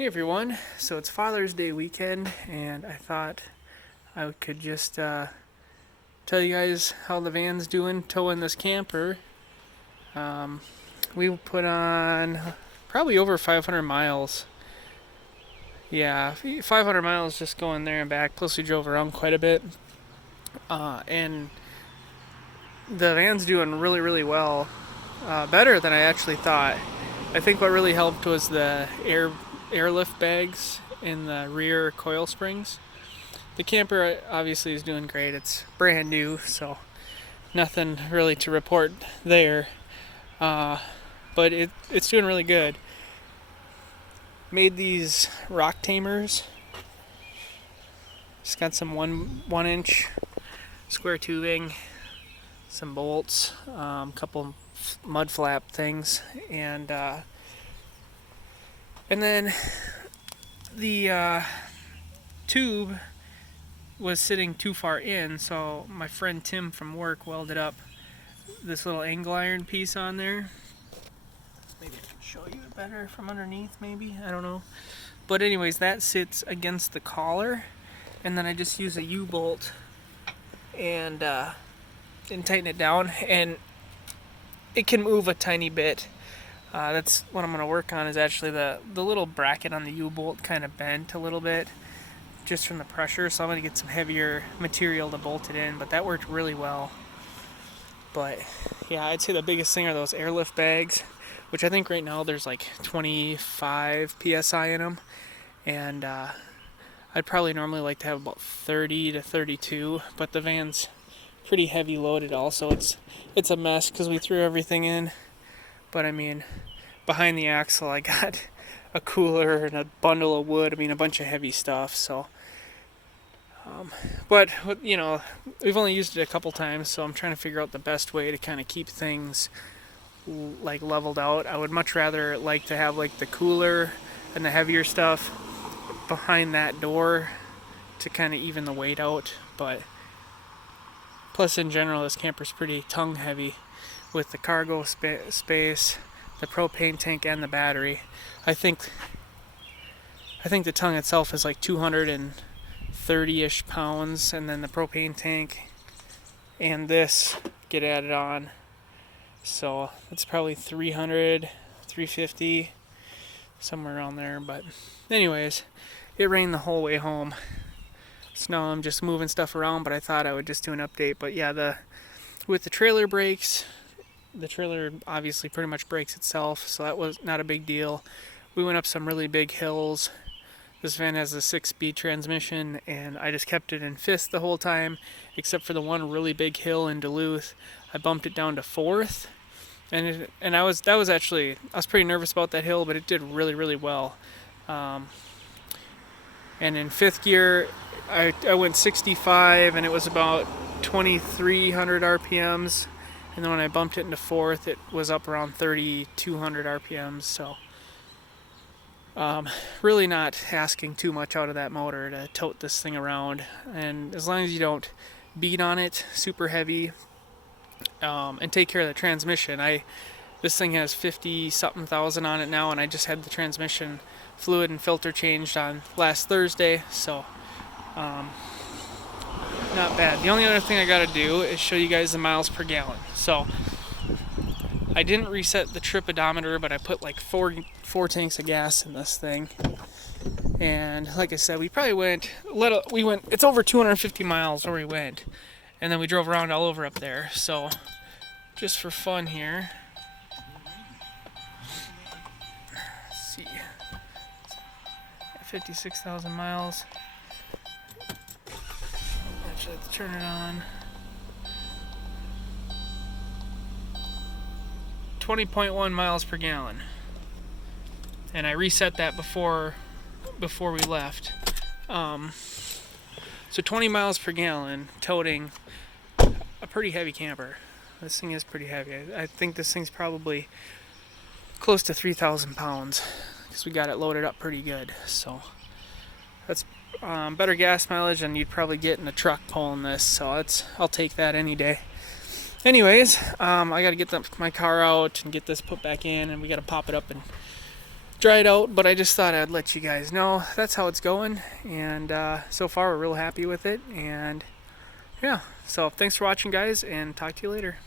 Hey everyone, so it's Father's Day weekend, and I thought I could just tell you guys how the van's doing towing this camper. Um, we put on probably over 500 miles. Yeah, 500 miles just going there and back, plus we drove around quite a bit. And the van's doing really, really well. Better than I actually thought. I think what really helped was the airlift bags in the rear coil springs. The camper obviously is doing great. It's brand new, so nothing really to report there. But it's doing really good. Made these rock tamers. Just got some 1 inch square tubing, some bolts, couple mud flap things, and then the tube was sitting too far in, so my friend Tim from work welded up this little angle iron piece on there. Maybe I can show you it better from underneath, maybe, I don't know. But anyways, that sits against the collar, and then I just use a U-bolt and tighten it down, and it can move a tiny bit. That's what I'm going to work on, is actually the little bracket on the U-bolt kind of bent a little bit just from the pressure, so I'm going to get some heavier material to bolt it in, but that worked really well. But yeah, I'd say the biggest thing are those airlift bags, which I think right now there's like 25 psi in them, and I'd probably normally like to have about 30 to 32, but the van's pretty heavy loaded also. It's a mess because we threw everything in, but I mean, behind the axle I got a cooler and a bundle of wood, a bunch of heavy stuff, so but you know, we've only used it a couple times, so I'm trying to figure out the best way to kind of keep things like leveled out. I would much rather like to have like the cooler and the heavier stuff behind that door to kind of even the weight out, but plus in general this camper's pretty tongue heavy with the cargo space, the propane tank, and the battery. I think the tongue itself is like 230-ish pounds, and then the propane tank and this get added on, so it's probably 300, 350, somewhere around there. But anyways, it rained the whole way home, so now I'm just moving stuff around, but I thought I would just do an update. But yeah, with the trailer brakes, the trailer obviously pretty much brakes itself, so that was not a big deal. We went up some really big hills. This van has a 6-speed transmission, and I just kept it in fifth the whole time, except for the one really big hill in Duluth. I bumped it down to fourth, and I was pretty nervous about that hill, but it did really, really well. And in fifth gear, I went 65, and it was about 2,300 RPMs. And then when I bumped it into fourth, it was up around 3,200 RPMs. So really not asking too much out of that motor to tote this thing around. And as long as you don't beat on it super heavy, and take care of the transmission. This thing has 50-something thousand on it now, and I just had the transmission fluid and filter changed on last Thursday, so not bad. The only other thing I gotta do is show you guys the miles per gallon. So I didn't reset the trip odometer, but I put like four tanks of gas in this thing, and like I said, we went, it's over 250 miles where we went, and then we drove around all over up there. So just for fun here, let's see, 56,000 miles. Actually, let's turn it on. 20.1 miles per gallon, and I reset that before we left. So 20 miles per gallon, toting a pretty heavy camper. This thing is pretty heavy. I think this thing's probably close to 3,000 pounds because we got it loaded up pretty good. So that's better gas mileage than you'd probably get in a truck pulling this. So I'll take that any day. Anyways, I got to get my car out and get this put back in, and we got to pop it up and dried out, but I just thought I'd let you guys know that's how it's going. And so far, we're real happy with it. And yeah, so thanks for watching, guys, and talk to you later.